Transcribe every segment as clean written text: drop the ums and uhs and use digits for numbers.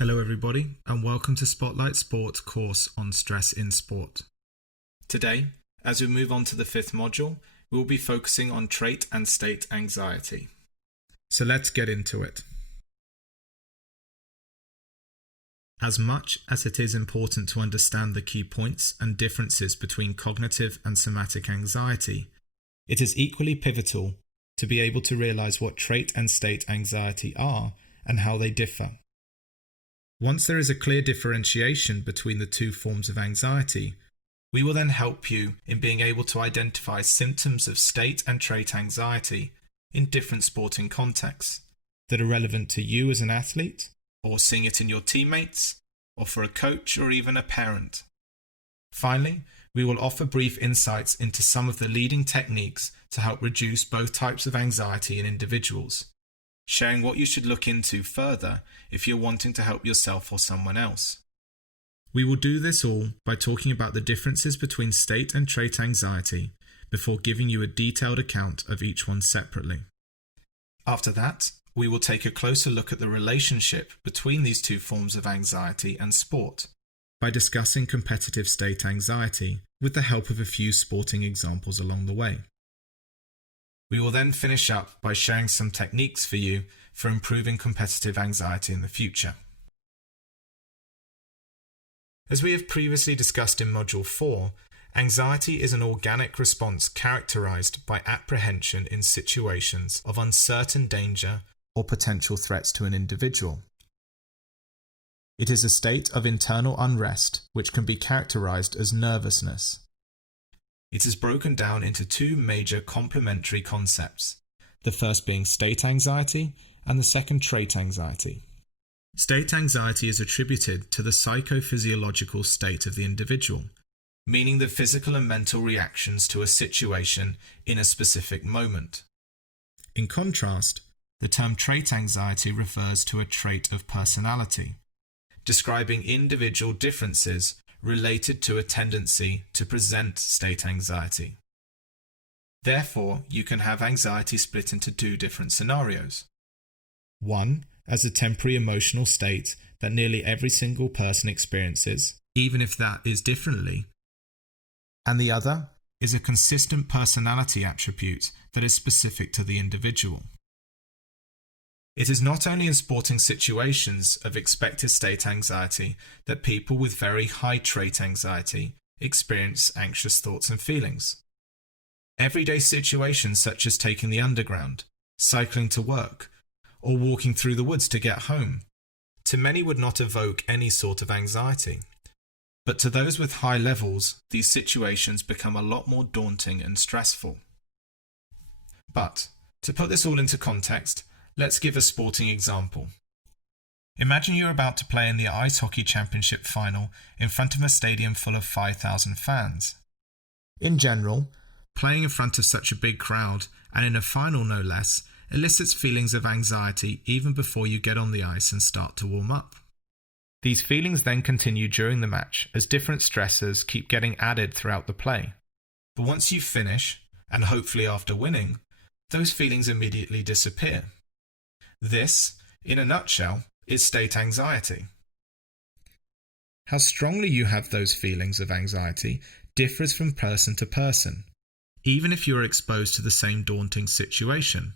Hello everybody, and welcome to Spotlight Sport course on stress in sport. Today, as we move on to the 5th module, we will be focusing on trait and state anxiety. So let's get into it. As much as it is important to understand the key points and differences between cognitive and somatic anxiety, it is equally pivotal to be able to realize what trait and state anxiety are and how they differ. Once there is a clear differentiation between the two forms of anxiety, we will then help you in being able to identify symptoms of state and trait anxiety in different sporting contexts that are relevant to you as an athlete, or seeing it in your teammates, or for a coach or even a parent. Finally, we will offer brief insights into some of the leading techniques to help reduce both types of anxiety in individuals, sharing what you should look into further if you're wanting to help yourself or someone else. We will do this all by talking about the differences between state and trait anxiety before giving you a detailed account of each one separately. After that, we will take a closer look at the relationship between these two forms of anxiety and sport by discussing competitive state anxiety with the help of a few sporting examples along the way. We will then finish up by sharing some techniques for you for improving competitive anxiety in the future. As we have previously discussed in Module 4, anxiety is an organic response characterized by apprehension in situations of uncertain danger or potential threats to an individual. It is a state of internal unrest which can be characterized as nervousness. It is broken down into two major complementary concepts, the first being state anxiety and the second trait anxiety. State anxiety is attributed to the psychophysiological state of the individual, meaning the physical and mental reactions to a situation in a specific moment. In contrast, the term trait anxiety refers to a trait of personality, describing individual differences related to a tendency to present state anxiety. Therefore, you can have anxiety split into two different scenarios. One, as a temporary emotional state that nearly every single person experiences, even if that is differently. And the other is a consistent personality attribute that is specific to the individual. It is not only in sporting situations of expected state anxiety that people with very high trait anxiety experience anxious thoughts and feelings. Everyday situations such as taking the underground, cycling to work, or walking through the woods to get home, to many would not evoke any sort of anxiety. But to those with high levels, these situations become a lot more daunting and stressful. But, to put this all into context, let's give a sporting example. Imagine you're about to play in the ice hockey championship final in front of a stadium full of 5,000 fans. In general, playing in front of such a big crowd, and in a final no less, elicits feelings of anxiety even before you get on the ice and start to warm up. These feelings then continue during the match as different stressors keep getting added throughout the play. But once you finish, and hopefully after winning, those feelings immediately disappear. This, in a nutshell, is state anxiety. How strongly you have those feelings of anxiety differs from person to person, even if you are exposed to the same daunting situation,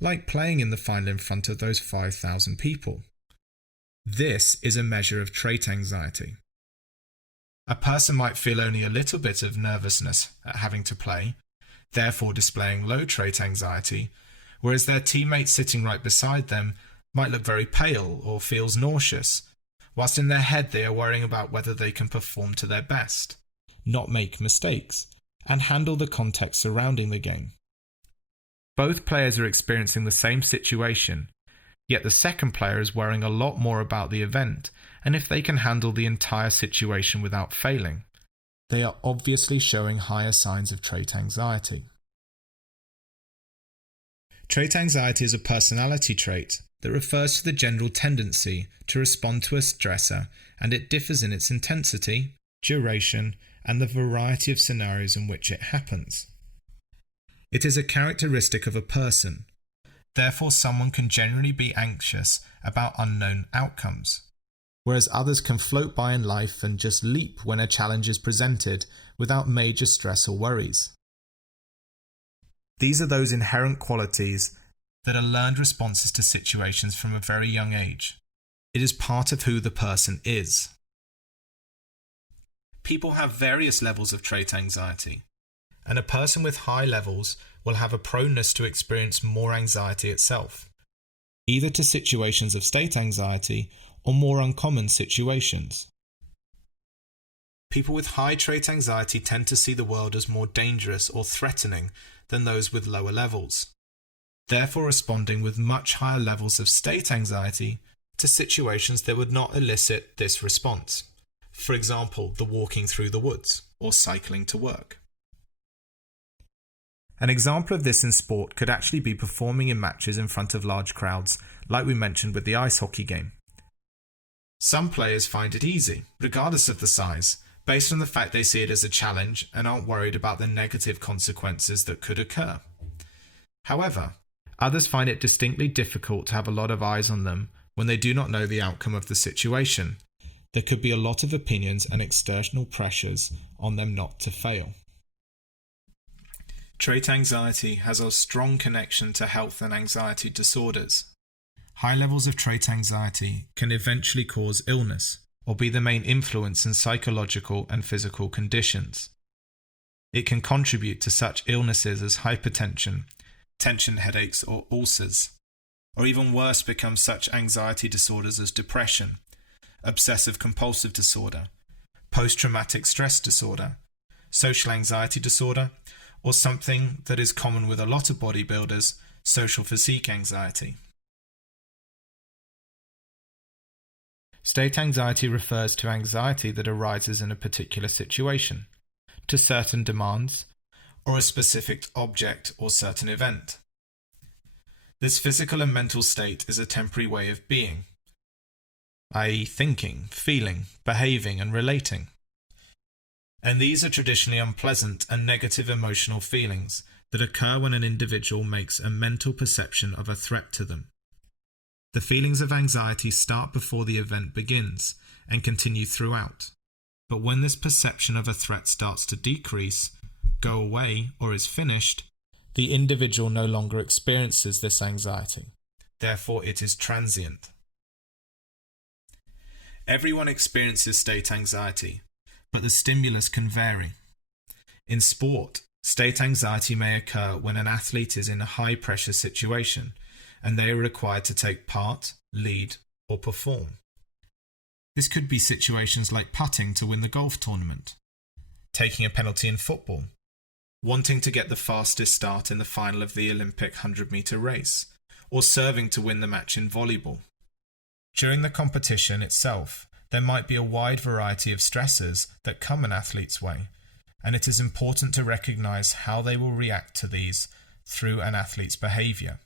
like playing in the final in front of those 5,000 people. This is a measure of trait anxiety. A person might feel only a little bit of nervousness at having to play, therefore displaying low trait anxiety, whereas their teammate sitting right beside them might look very pale or feels nauseous, whilst in their head they are worrying about whether they can perform to their best, not make mistakes, and handle the context surrounding the game. Both players are experiencing the same situation, yet the second player is worrying a lot more about the event and if they can handle the entire situation without failing. They are obviously showing higher signs of trait anxiety. Trait anxiety is a personality trait that refers to the general tendency to respond to a stressor, and it differs in its intensity, duration, and the variety of scenarios in which it happens. It is a characteristic of a person. Therefore, someone can generally be anxious about unknown outcomes, whereas others can float by in life and just leap when a challenge is presented without major stress or worries. These are those inherent qualities that are learned responses to situations from a very young age. It is part of who the person is. People have various levels of trait anxiety, and a person with high levels will have a proneness to experience more anxiety itself, either to situations of state anxiety or more uncommon situations. People with high trait anxiety tend to see the world as more dangerous or threatening than those with lower levels, therefore responding with much higher levels of state anxiety to situations that would not elicit this response. For example, the walking through the woods or cycling to work. An example of this in sport could actually be performing in matches in front of large crowds, like we mentioned with the ice hockey game. Some players find it easy, regardless of the size, based on the fact they see it as a challenge and aren't worried about the negative consequences that could occur. However, others find it distinctly difficult to have a lot of eyes on them when they do not know the outcome of the situation. There could be a lot of opinions and external pressures on them not to fail. Trait anxiety has a strong connection to health and anxiety disorders. High levels of trait anxiety can eventually cause illness or be the main influence in psychological and physical conditions. It can contribute to such illnesses as hypertension, tension headaches or ulcers, or even worse become such anxiety disorders as depression, obsessive-compulsive disorder, post-traumatic stress disorder, social anxiety disorder, or something that is common with a lot of bodybuilders, social physique anxiety. State anxiety refers to anxiety that arises in a particular situation, to certain demands, or a specific object or certain event. This physical and mental state is a temporary way of being, i.e. thinking, feeling, behaving and relating. And these are traditionally unpleasant and negative emotional feelings that occur when an individual makes a mental perception of a threat to them. The feelings of anxiety start before the event begins and continue throughout. But when this perception of a threat starts to decrease, go away, or is finished, the individual no longer experiences this anxiety. Therefore, it is transient. Everyone experiences state anxiety, but the stimulus can vary. In sport, state anxiety may occur when an athlete is in a high-pressure situation and they are required to take part, lead, or perform. This could be situations like putting to win the golf tournament, taking a penalty in football, wanting to get the fastest start in the final of the Olympic 100-meter race, or serving to win the match in volleyball. During the competition itself, there might be a wide variety of stressors that come an athlete's way, and it is important to recognize how they will react to these through an athlete's behavior.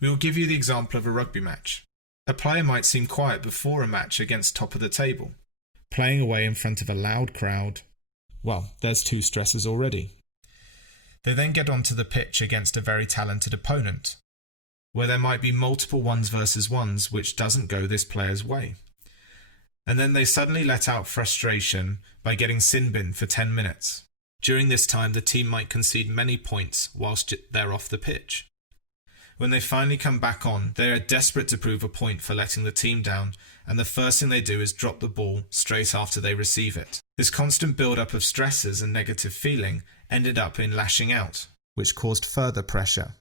We will give you the example of a rugby match. A player might seem quiet before a match against top of the table. Playing away in front of a loud crowd, well, there's two stresses already. They then get onto the pitch against a very talented opponent, where there might be multiple ones versus ones which doesn't go this player's way. And then they suddenly let out frustration by getting sin-binned for 10 minutes. During this time, the team might concede many points whilst they're off the pitch. When they finally come back on, they are desperate to prove a point for letting the team down, and the first thing they do is drop the ball straight after they receive it. This constant build-up of stresses and negative feeling ended up in lashing out, which caused further pressure.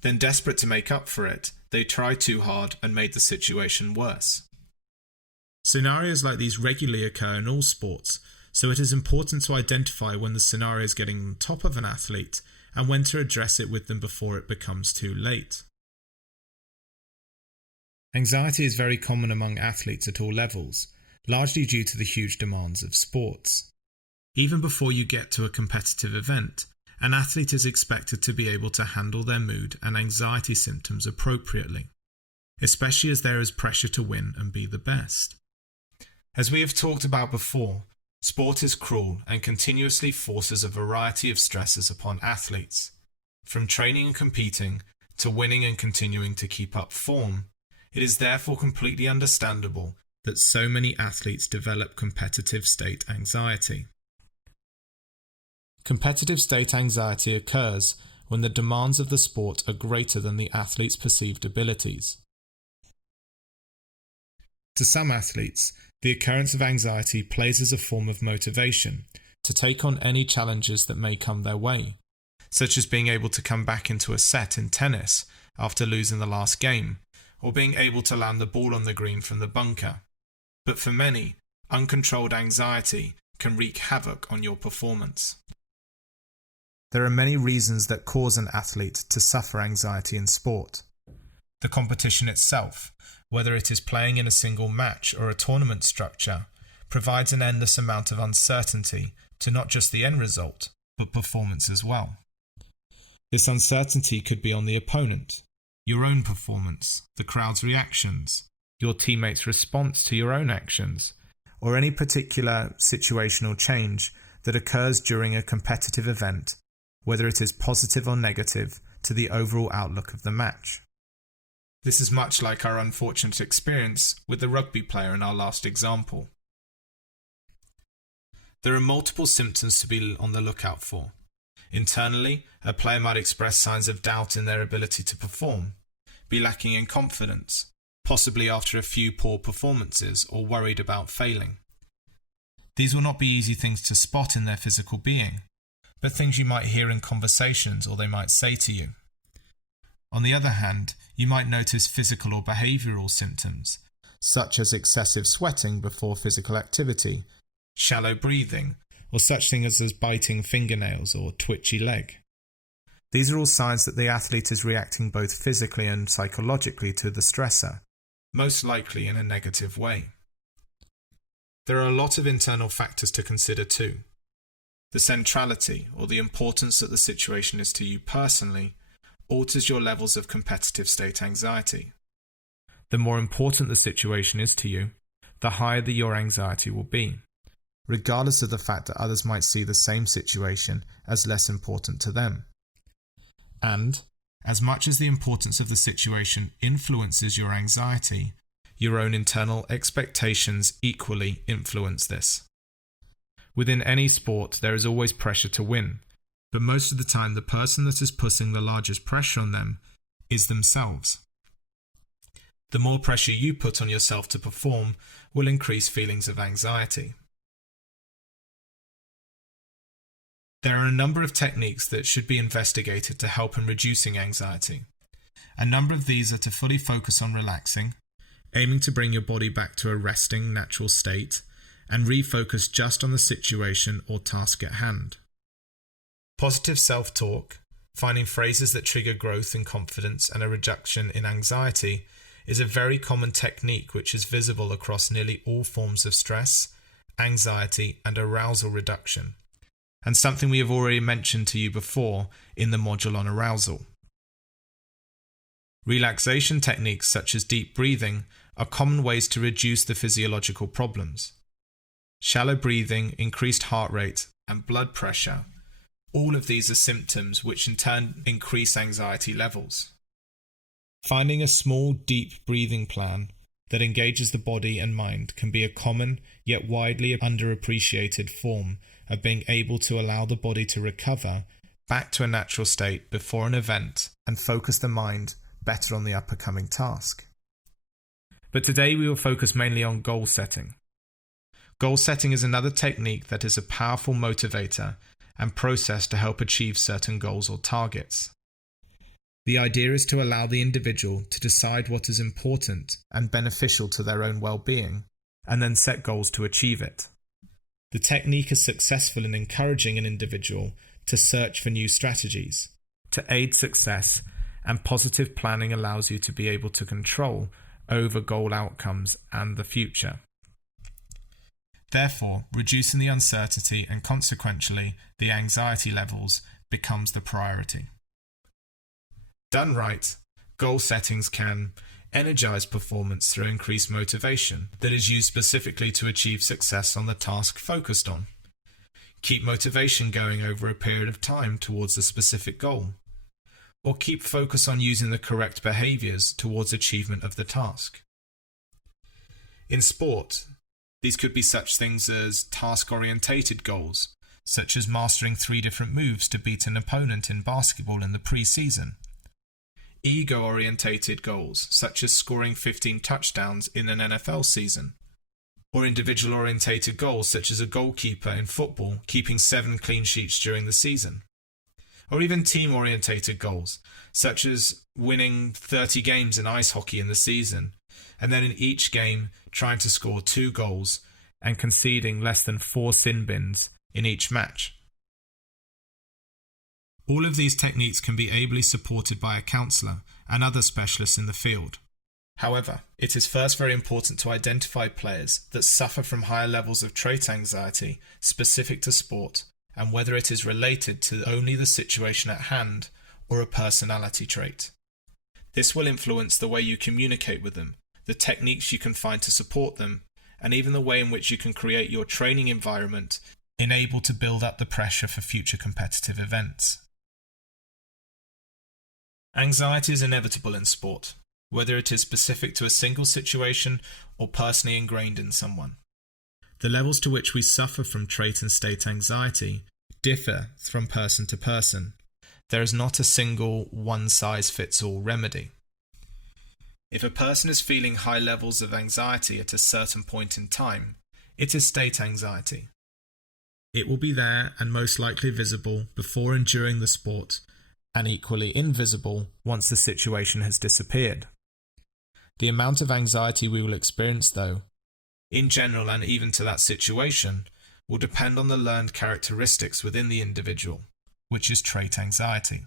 Then, desperate to make up for it, they tried too hard and made the situation worse. Scenarios like these regularly occur in all sports, so it is important to identify when the scenario is getting on top of an athlete and when to address it with them before it becomes too late. Anxiety is very common among athletes at all levels, largely due to the huge demands of sports. Even before you get to a competitive event, an athlete is expected to be able to handle their mood and anxiety symptoms appropriately, especially as there is pressure to win and be the best. As we have talked about before, sport is cruel and continuously forces a variety of stresses upon athletes. From training and competing, to winning and continuing to keep up form, It is therefore completely understandable that so many athletes develop competitive state anxiety. Competitive state anxiety occurs when the demands of the sport are greater than the athlete's perceived abilities. To some athletes, the occurrence of anxiety plays as a form of motivation to take on any challenges that may come their way, such as being able to come back into a set in tennis after losing the last game, or being able to land the ball on the green from the bunker. But for many, uncontrolled anxiety can wreak havoc on your performance. There are many reasons that cause an athlete to suffer anxiety in sport. The competition itself, whether it is playing in a single match or a tournament structure, provides an endless amount of uncertainty to not just the end result, but performance as well. This uncertainty could be on the opponent, your own performance, the crowd's reactions, your teammates' response to your own actions, or any particular situational change that occurs during a competitive event, whether it is positive or negative to the overall outlook of the match. This is much like our unfortunate experience with the rugby player in our last example. There are multiple symptoms to be on the lookout for. Internally, a player might express signs of doubt in their ability to perform, be lacking in confidence, possibly after a few poor performances or worried about failing. These will not be easy things to spot in their physical being, but things you might hear in conversations or they might say to you. On the other hand, you might notice physical or behavioural symptoms, such as excessive sweating before physical activity, shallow breathing, or such things as biting fingernails or twitchy leg. These are all signs that the athlete is reacting both physically and psychologically to the stressor, most likely in a negative way. There are a lot of internal factors to consider too. The centrality or the importance that the situation is to you personally alters your levels of competitive state anxiety. The more important the situation is to you, the higher your anxiety will be, regardless of the fact that others might see the same situation as less important to them. And, as much as the importance of the situation influences your anxiety, your own internal expectations equally influence this. Within any sport, there is always pressure to win, but most of the time the person that is putting the largest pressure on them is themselves. The more pressure you put on yourself to perform will increase feelings of anxiety. There are a number of techniques that should be investigated to help in reducing anxiety. A number of these are to fully focus on relaxing, aiming to bring your body back to a resting, natural state, and refocus just on the situation or task at hand. Positive self-talk, finding phrases that trigger growth in confidence and a reduction in anxiety, is a very common technique which is visible across nearly all forms of stress, anxiety, and arousal reduction, and something we have already mentioned to you before in the module on arousal. Relaxation techniques such as deep breathing are common ways to reduce the physiological problems. Shallow breathing, increased heart rate, and blood pressure, all of these are symptoms which in turn increase anxiety levels. Finding a small, deep breathing plan that engages the body and mind can be a common yet widely underappreciated form of being able to allow the body to recover back to a natural state before an event and focus the mind better on the upcoming task. But today we will focus mainly on goal setting. Goal setting is another technique that is a powerful motivator and process to help achieve certain goals or targets. The idea is to allow the individual to decide what is important and beneficial to their own well-being, and then set goals to achieve it. The technique is successful in encouraging an individual to search for new strategies, to aid success, and positive planning allows you to be able to control over goal outcomes and the future. Therefore, reducing the uncertainty and consequentially the anxiety levels becomes the priority. Done right, goal settings can energize performance through increased motivation that is used specifically to achieve success on the task focused on. Keep motivation going over a period of time towards a specific goal. or keep focus on using the correct behaviors towards achievement of the task. In sport, these could be such things as task-orientated goals, such as mastering 3 different moves to beat an opponent in basketball in the pre-season. Ego-orientated goals, such as scoring 15 touchdowns in an NFL season. Or individual-orientated goals, such as a goalkeeper in football keeping 7 clean sheets during the season. Or even team-orientated goals, such as winning 30 games in ice hockey in the season, and then in each game trying to score 2 goals and conceding less than 4 sin bins in each match. All of these techniques can be ably supported by a counsellor and other specialists in the field. However, it is first very important to identify players that suffer from higher levels of trait anxiety specific to sport and whether it is related to only the situation at hand or a personality trait. This will influence the way you communicate with them, the techniques you can find to support them, and even the way in which you can create your training environment enabled to build up the pressure for future competitive events. Anxiety is inevitable in sport, whether it is specific to a single situation or personally ingrained in someone. The levels to which we suffer from trait and state anxiety differ from person to person. There is not a single one-size-fits-all remedy. If a person is feeling high levels of anxiety at a certain point in time, it is state anxiety. It will be there and most likely visible before and during the sport, and equally invisible once the situation has disappeared. The amount of anxiety we will experience, though, in general and even to that situation, will depend on the learned characteristics within the individual, which is trait anxiety.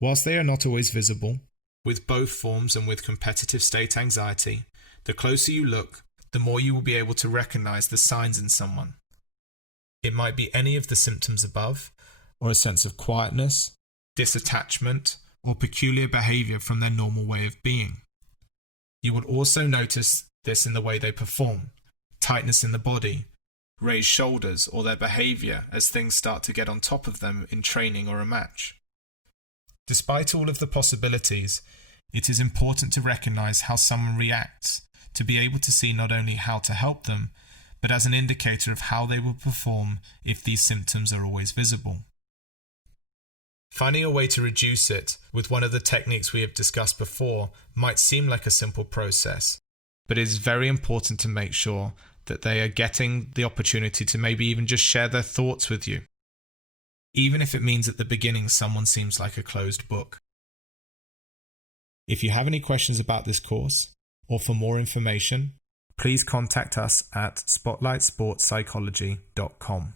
Whilst they are not always visible, with both forms and with competitive state anxiety, the closer you look, the more you will be able to recognize the signs in someone. It might be any of the symptoms above, or a sense of quietness, disattachment, or peculiar behavior from their normal way of being. You would also notice this in the way they perform, tightness in the body, raised shoulders, or their behavior as things start to get on top of them in training or a match. Despite all of the possibilities, it is important to recognize how someone reacts, to be able to see not only how to help them, but as an indicator of how they will perform if these symptoms are always visible. Finding a way to reduce it with one of the techniques we have discussed before might seem like a simple process, but it is very important to make sure that they are getting the opportunity to maybe even just share their thoughts with you, even if it means at the beginning someone seems like a closed book. If you have any questions about this course, or for more information, please contact us at spotlightsportspsychology.com.